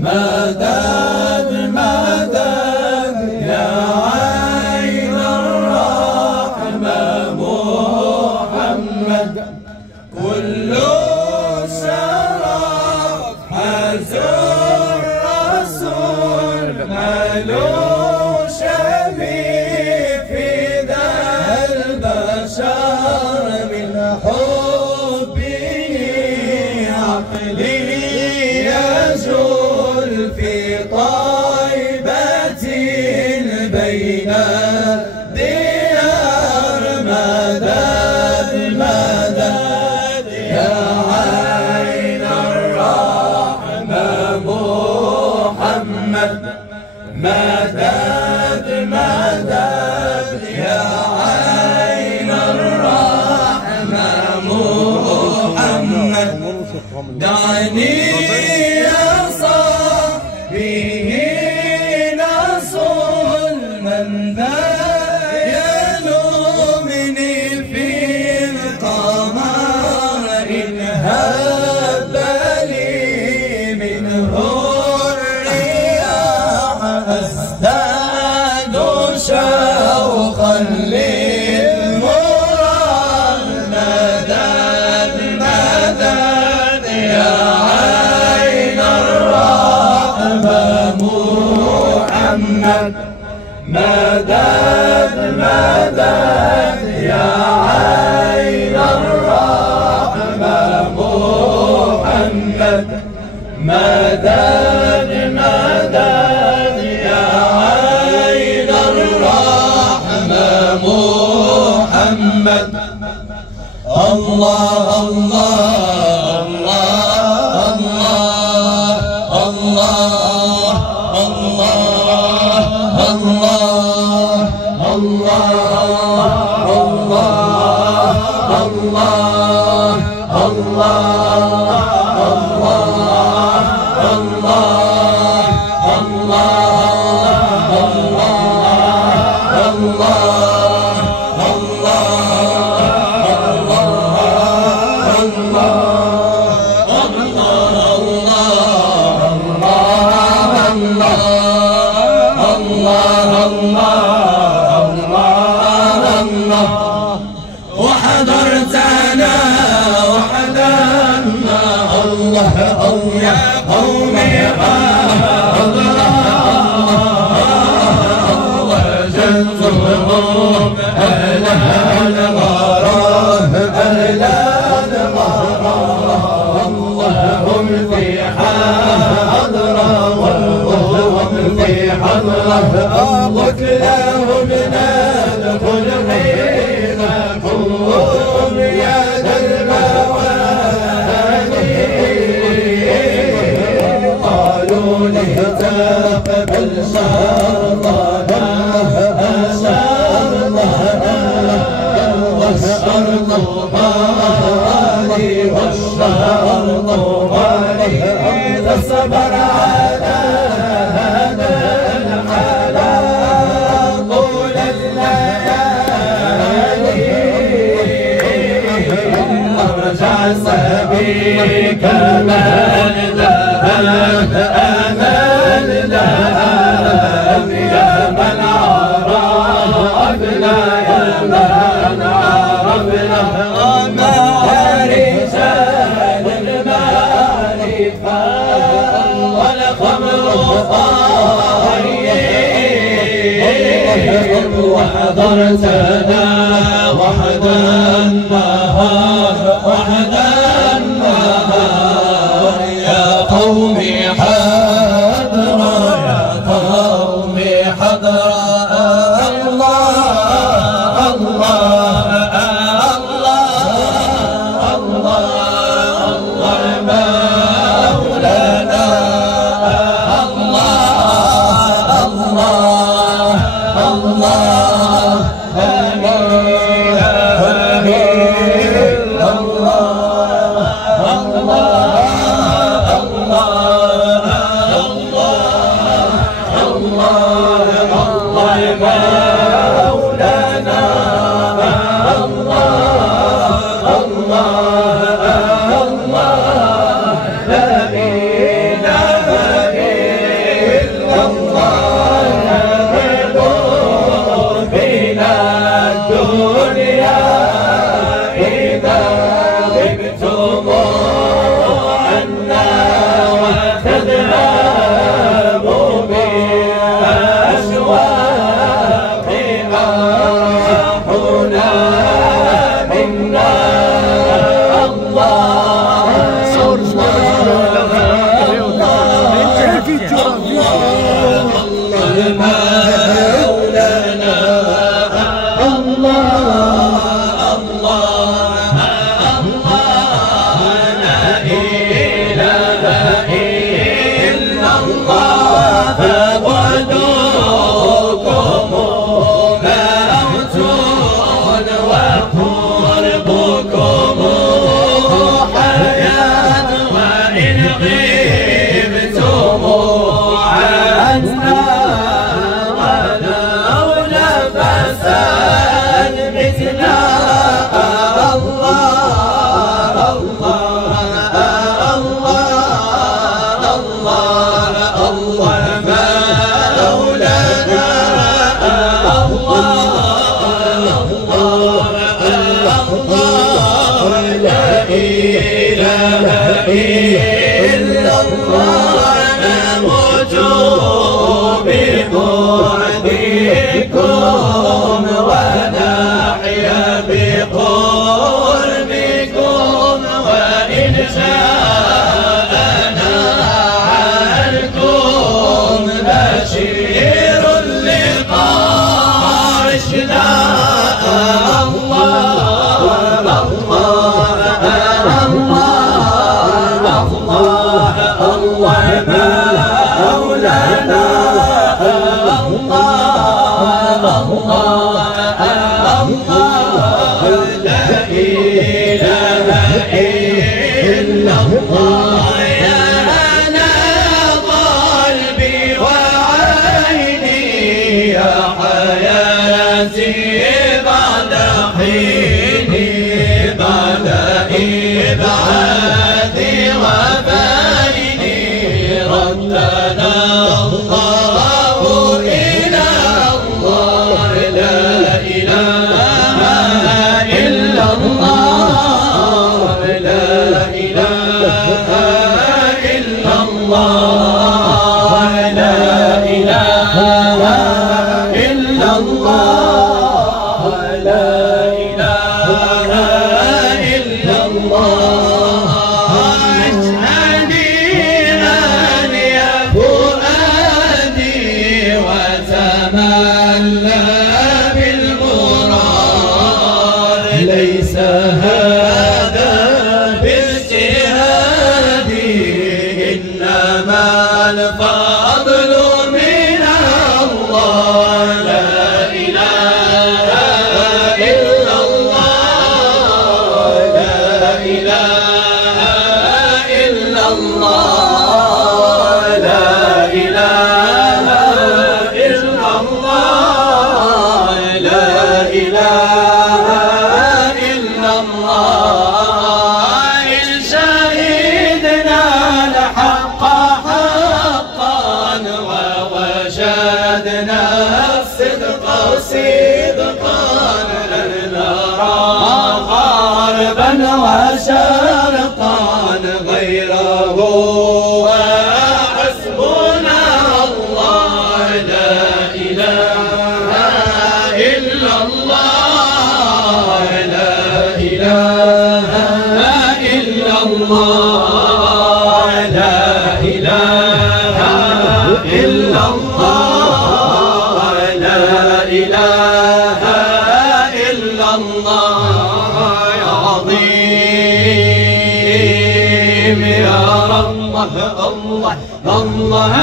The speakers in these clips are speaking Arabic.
مدد مدد يا عين الرحمة محمد كل شرف حز الرسول مالو شبيه في ذا البشر من حبه عقلي يجول في طيبة بين ديار مدد مدد يا عين الرحمة محمد مدد مدد يا عين الرحمة محمد دعني يا صاحبي نصل من ذا يلومني في القمر إن هب لي منه الرياح أزداد شوقا للمراد مدد مدد يا عين الرحمة محمد مدد مدد يا عين الرحمة محمد مدد مدد يا عين الرحمة محمد الله الله الله الله الله الله الله الله وحضرتنا وحدنا الله يا قومي الله جنتهم أهل الغرام أهل الغرام هم في حضرة وهم في حضرة قلت لهم ندخل حينكم يا ذا الموالي قالوا لي تقبل شرطنا والشرط غالي والشرط غالي إذا صبر على هذا الحلا طول الليالي ارجع سبيك من ذهب امل ذهب يا من عرفنا يا من عرفنا ما رجال المعرفة والخمر طيب وحضرتنا وحدا النهار وحدا النهار يا قومي حضرا يا قومي حضرا الله الله الله الله الله مولانا الله الله الله الله الله مولانا الله الله الله لا إله إلا الله فبعدكم موت وقربكم حياة وإن غبتم عنا ولو نفسا مثلنا الله الله الله الله الله مولانا الله لا إله إلا الله نموت ببعدكم ونحيا بقربكم وإن جاءنا عنكم بشير اللقاء عشنا الله مولانا الله لا إله إلا الله يا أنا قلبي وعيني يا حياتي بعد حيني بعد إبعادي وفاني ردنا الله إلى الله لا إله إلا الله لا إله إلا الله لا إله إلا الله لا إله إلا الله اجعلني يا فؤادي وتملى بالمراد ليس هذا باجتهادي إنما الفضل من الله لا إله إلا الله لا إله إلا الله لا إله إلا الله لا إله إلا الله إن شهدنا الحق حقا ووجدنا الصدق صدقا لن نرى غربا وشرقا غيره وحسبنا الله لا إله إلا الله لا إله إلا الله لا إله إلا الله لا إله إلا الله يا عظيم يا رب الله الله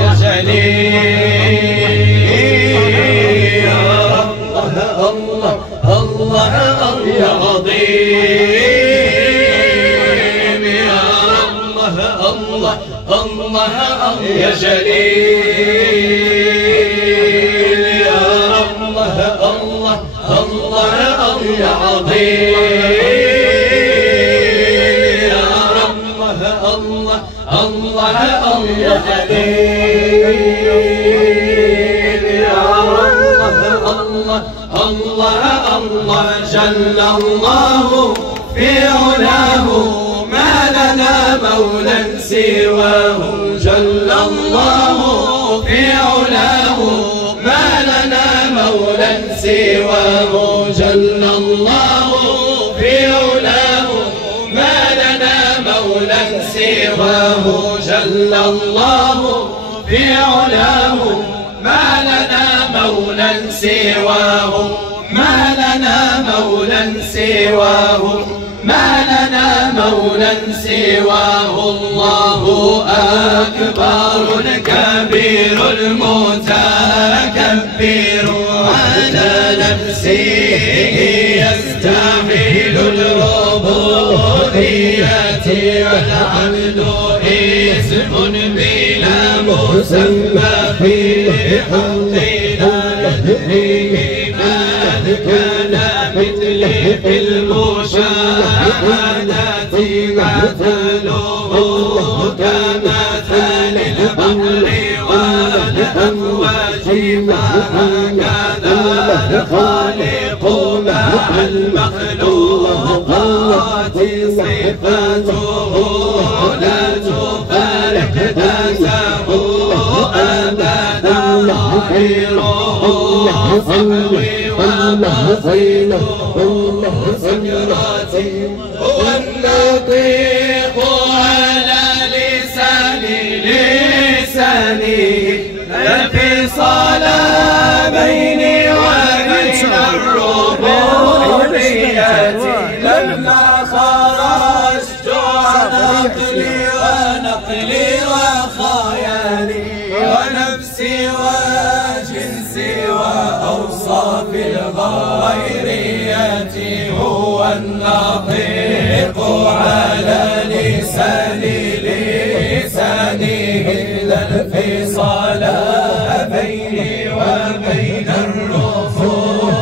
يا جليل يا رب الله الله يا عظيم يا رب الله الله يا جليل يا رب الله الله يا عظيم يا رب الله الله يا جليل يا رب الله الله الله جل الله في علاه ما لنا مولى سواه جل الله في علاه ما لنا مولى سواه جل الله في علاه ما لنا مولى سواه جل الله في علاه ما لنا مولى سواه، ما لنا مولى سواه، ما لنا مولى سواه. الله أكبر الكبير المتكبر، على نفسه يستحيل الربوبية، والعبد اسم بلا مسمى في حقنا يدريه من كان مثلي في المشاهدة، مثله كمثل البحر والأمواج، فهكذا الخالق مع المخلوقات، صفاته لا تفارق ذاته أبدا، ظاهره صحوي وباطنه سكراتي، هو النطيق على لساني لا انفصال بيني وبين الربوبية، لما خرجت عن عقلي ونقلي وخيالي ونفسي وجنسي وأوصاف الغيرية، هو النطيق على لساني لا انفصال بيني وبين الربوبية،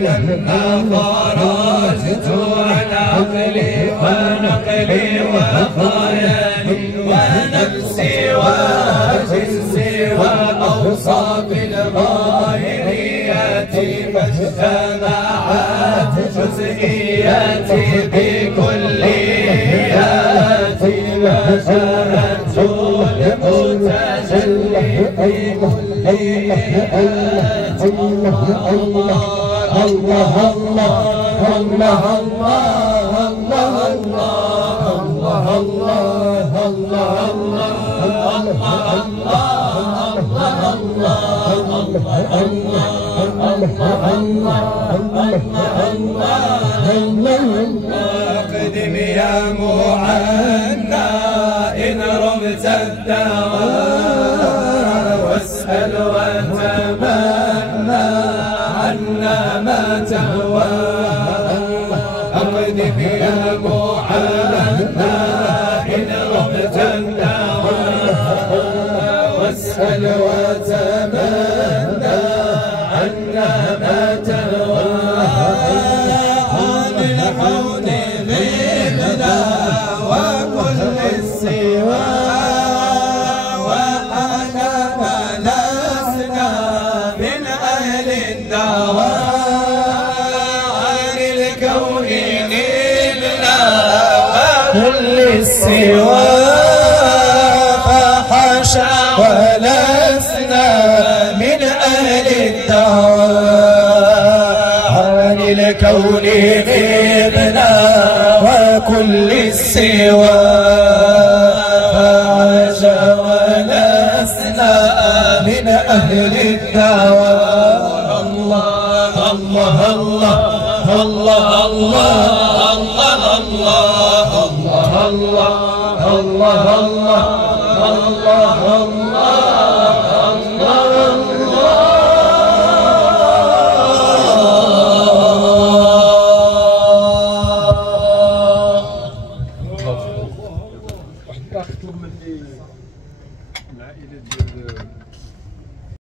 لما خرجت عن عقلي ونقلي وخيالي ونفسي وجنسي وأوصاف الغيرية، فاجتمعت جزئياتي بكلياتي، فشهدت المتجلي في كلياتي. الله الله الله الله الله اقدم يا معنى إن رمت الدوام، واسأل وتمنى عنا ما تهوى. اقدم يا معنى إن رمت الدوام، واسأل وتمنى عنا ما تهوى. عن الحوض غبنا وكل السوى، وحكما لسنا من أهل الدواء، عن الكون غبنا وكل السوى، فحاشا ولسنا من أهل الدواء، عن الكون غبنا وكل السوى، فحاشا ولسنا من أهل الدواء. الله الله الله الله الله